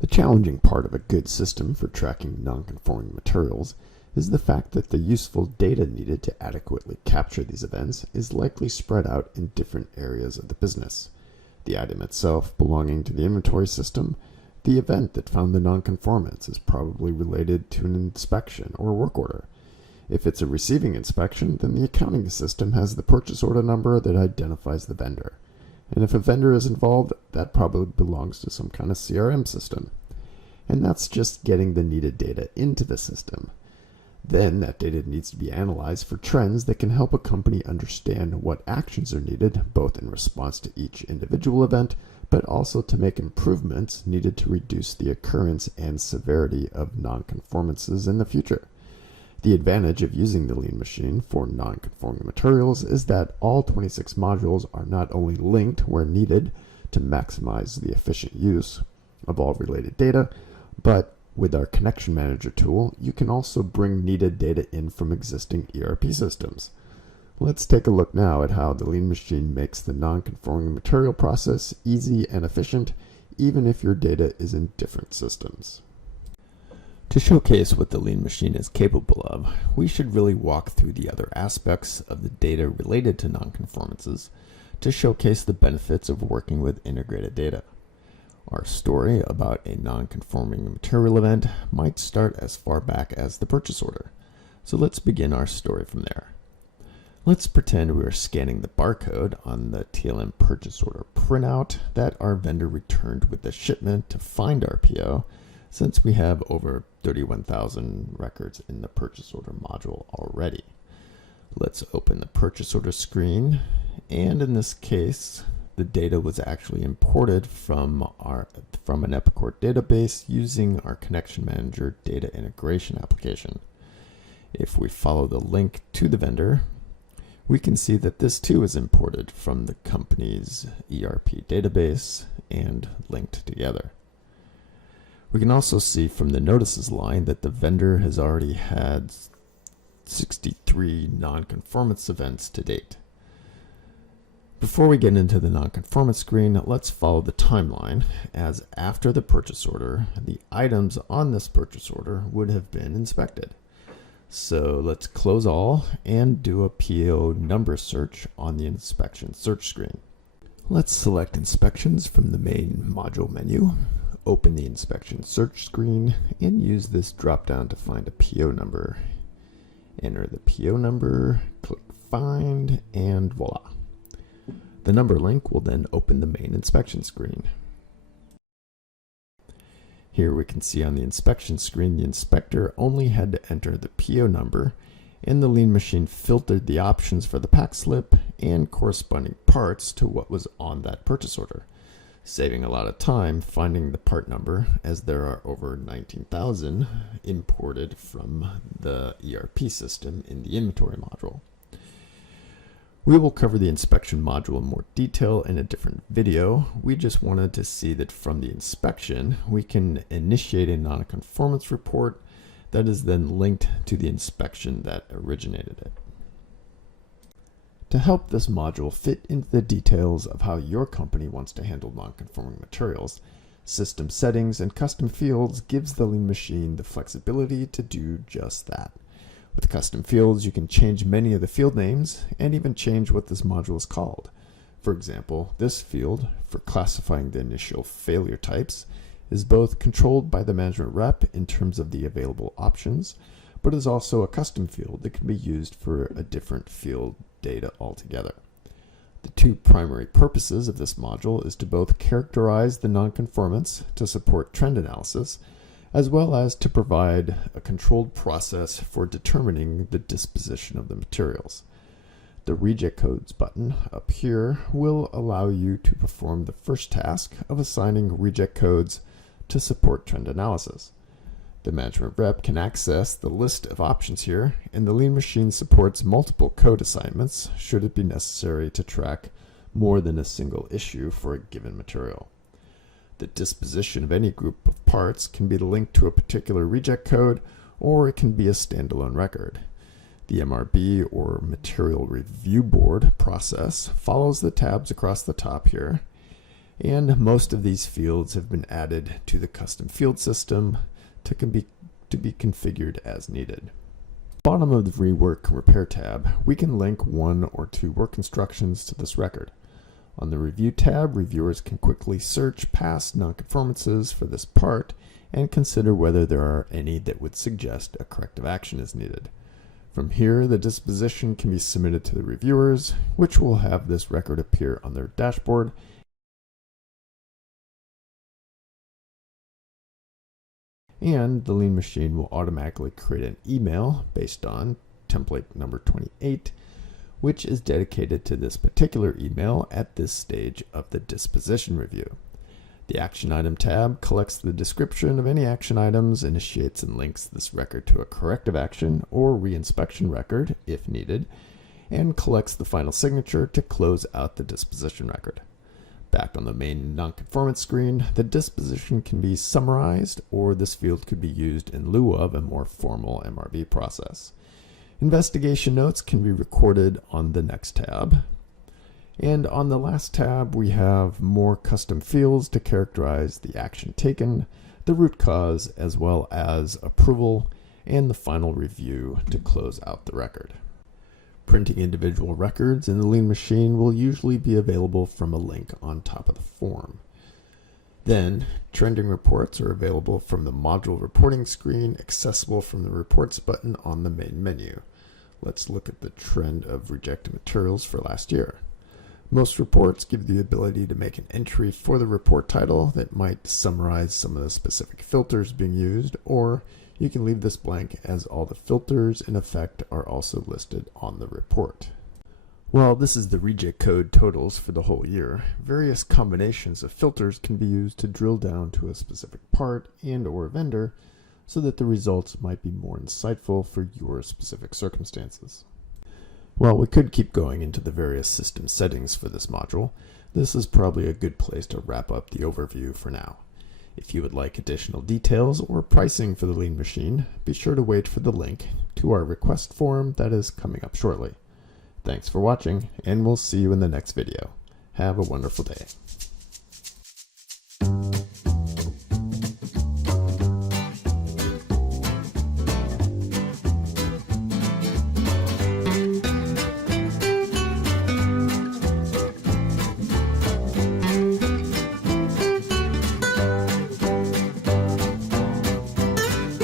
The challenging part of a good system for tracking non-conforming materials is the fact that the useful data needed to adequately capture these events is likely spread out in different areas of the business. The item itself belonging to the inventory system, the event that found the non-conformance is probably related to an inspection or work order. If it's a receiving inspection, then the accounting system has the purchase order number that identifies the vendor. And if a vendor is involved, that probably belongs to some kind of CRM system. And that's just getting the needed data into the system. Then that data needs to be analyzed for trends that can help a company understand what actions are needed, both in response to each individual event, but also to make improvements needed to reduce the occurrence and severity of non-conformances in the future. The advantage of using the Lean Machine for non-conforming materials is that all 26 modules are not only linked where needed to maximize the efficient use of all related data, but with our Connection Manager tool, you can also bring needed data in from existing ERP systems. Let's take a look now at how the Lean Machine makes the non-conforming material process easy and efficient, even if your data is in different systems. To showcase what the Lean Machine is capable of, we should really walk through the other aspects of the data related to non-conformances to showcase the benefits of working with integrated data. Our story about a non-conforming material event might start as far back as the purchase order. So let's begin our story from there. Let's pretend we are scanning the barcode on the TLM purchase order printout that our vendor returned with the shipment to find our PO, since we have over 31,000 records in the purchase order module already. Let's open the purchase order screen, and in this case, the data was actually imported from an Epicor database using our Connection Manager data integration application. If we follow the link to the vendor, we can see that this too is imported from the company's ERP database and linked together. We can also see from the notices line that the vendor has already had 63 non-conformance events to date. Before we get into the non-conformance screen, let's follow the timeline, as after the purchase order, the items on this purchase order would have been inspected. So let's close all and do a PO number search on the inspection search screen. Let's select inspections from the main module menu, open the inspection search screen, and use this drop-down to find a PO number. Enter the PO number, click find, and voila. The number link will then open the main inspection screen. Here we can see on the inspection screen the inspector only had to enter the PO number, and the Lean Machine filtered the options for the pack slip and corresponding parts to what was on that purchase order, saving a lot of time finding the part number, as there are over 19,000 imported from the ERP system in the inventory module. We will cover the inspection module in more detail in a different video. We just wanted to see that from the inspection, we can initiate a non-conformance report that is then linked to the inspection that originated it. To help this module fit into the details of how your company wants to handle non-conforming materials, system settings and custom fields gives the Lean Machine the flexibility to do just that. With custom fields, you can change many of the field names and even change what this module is called. For example, this field, for classifying the initial failure types, is both controlled by the management rep in terms of the available options, but is also a custom field that can be used for a different field data altogether. The two primary purposes of this module is to both characterize the non-conformance to support trend analysis, as well as to provide a controlled process for determining the disposition of the materials. The Reject Codes button up here will allow you to perform the first task of assigning reject codes to support trend analysis. The management rep can access the list of options here, and the Lean Machine supports multiple code assignments should it be necessary to track more than a single issue for a given material. The disposition of any group of parts can be linked to a particular reject code, or it can be a standalone record. The MRB, or Material Review Board, process follows the tabs across the top here, And most of these fields have been added to the custom field system to be configured as needed. Bottom of the Rework Repair tab, we can link one or two work instructions to this record. On the Review tab, reviewers can quickly search past nonconformances for this part and consider whether there are any that would suggest a corrective action is needed. From here, the disposition can be submitted to the reviewers, which will have this record appear on their dashboard. And the Lean machine will automatically create an email based on template number 28, which is dedicated to this particular email at this stage of the disposition review. The Action Item tab collects the description of any action items, initiates and links this record to a corrective action or reinspection record if needed, and collects the final signature to close out the disposition record. Back on the main nonconformance screen, the disposition can be summarized, or this field could be used in lieu of a more formal MRB process. Investigation notes can be recorded on the next tab. And on the last tab, we have more custom fields to characterize the action taken, the root cause, as well as approval, and the final review to close out the record. Printing individual records in the Lean machine will usually be available from a link on top of the form. Then, trending reports are available from the module reporting screen, accessible from the reports button on the main menu. Let's look at the trend of rejected materials for last year. Most reports give the ability to make an entry for the report title that might summarize some of the specific filters being used, or you can leave this blank as all the filters in effect are also listed on the report. While this is the reject code totals for the whole year, various combinations of filters can be used to drill down to a specific part and/or vendor so that the results might be more insightful for your specific circumstances. While we could keep going into the various system settings for this module, this is probably a good place to wrap up the overview for now. If you would like additional details or pricing for the Lean machine, be sure to wait for the link to our request form that is coming up shortly. Thanks for watching, and we'll see you in the next video. Have a wonderful day.